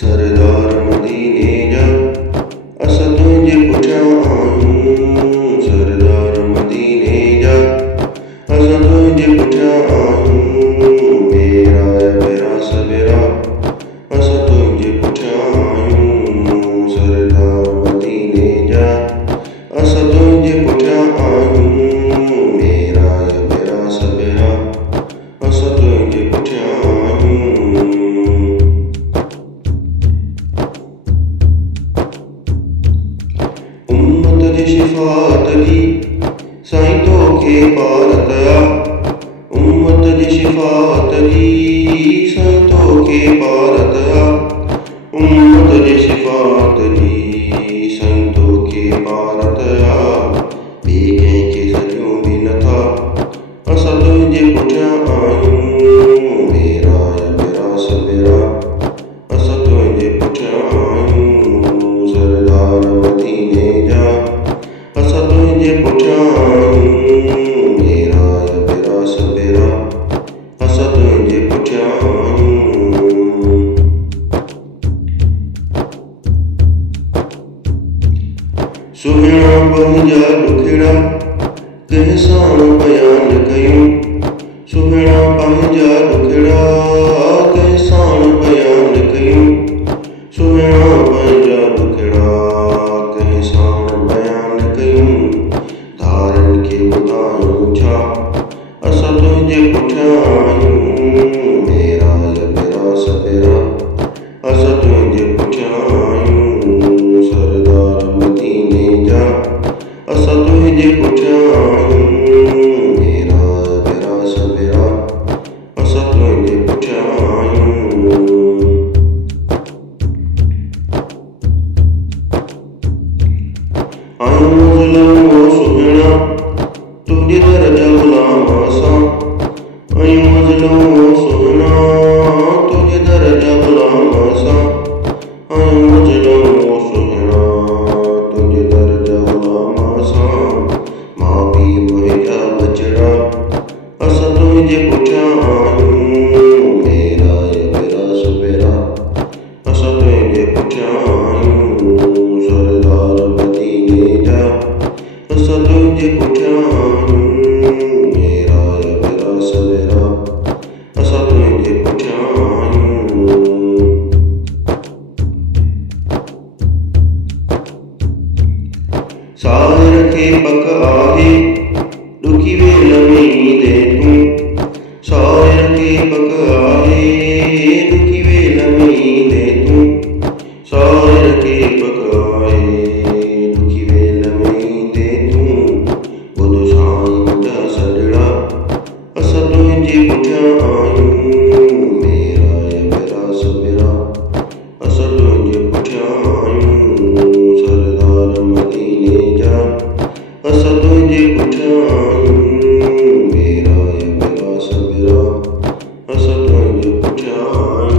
सरदार मदीने जा असां तुंहिंजे पुठियां आहियूं। सरदार मदीने जा असां तुंहिंजे पुठियां आहियूं। मेरा मेरा सवेरा असां तुंहिंजे पुठियां आहियूं। सरदार मदीने जा असां तुंहिंजे पुठियां आहियूं। मेरा सवेरा असां तुंहिंजे पुठियां आहियूं। उम्मत जी शिफ़ाअत जी साईं तोखे पार कया। उम्मत जी शिफ़ाअत जी साईं तोखे पार कया। उम्मत जी शिफ़ाअत जी साईं तोखे पार कया। ॿिए कंहिंखे सॼूं बि नथा असां तुंहिंजे पुठियां आहियूं। मेरा सवेरा असां तुंहिंजे पुठियां आहियूं। सरदार मदीने जा असां तुंहिंजे पुठियां आहियूं। मेरा सवेरा असां तुंहिंजे पुठियां आहियूं। सुहिणा पंहिंजा ॾुखिड़ा कंहिं सां बयान कयूं। सुहिणा पंहिंजा ॾुखिड़ा कंहिं सां बयान कयूं। सुहिणा पंहिंजा ॾुखिड़ा कंहिं सां बयान कयूं। धारनि खे ॿुधायूं छा असां तुंहिंजे पुठियां आहियूं। मेरा सवेरा असां तुंहिंजे पुठियां आहियूं। सरदार मदीने जा असां तुंहिंजे पुठियां आहियूं। मेरा सवेरा असां तुंहिंजे पुठियां आहियूं। आहियूं मज़लूम ओ सुहिणा तुंहिंजे दर जा ग़ुलाम असां। आहियूं मज़लूम ओ सुहिणा तुंहिंजे दर जा ग़ुलाम असां। आहियूं मज़लूम ओ सुहिणा तुंहिंजे दर जा ग़ुलाम असां। माउ पीउ मुंहिंजा बचड़ा असां तुंहिंजे पुठियां आहियूं। मेरा सवेरा असां तुंहिंजे पुठियां आहियूं। सरदार मदीने जा असां तुंहिंजे पुठियां आहियूं। मेरा सवेरा असां तुंहिंजे पुठियां आहियूं। साहिर खे पक आहे ॾुखी वेल में ईंदे तूं। साहिर खे पक आहे ॾुखी वेल में ईंदे तूं। साहिर खे पक आहे ॾुखी वेल में ईंदे तूं। ॿुध साईं मुंहिंजा सॼड़ा असां तुंहिंजे पुठियां आहियूं। मेरा सवेरा असां तुंहिंजे पुठियां आहियूं। सरदार मदीने जा असां तुंहिंजे पुठियां आहियूं। मेरा सवेरा असां तुंहिंजे पुठियां आहियूं।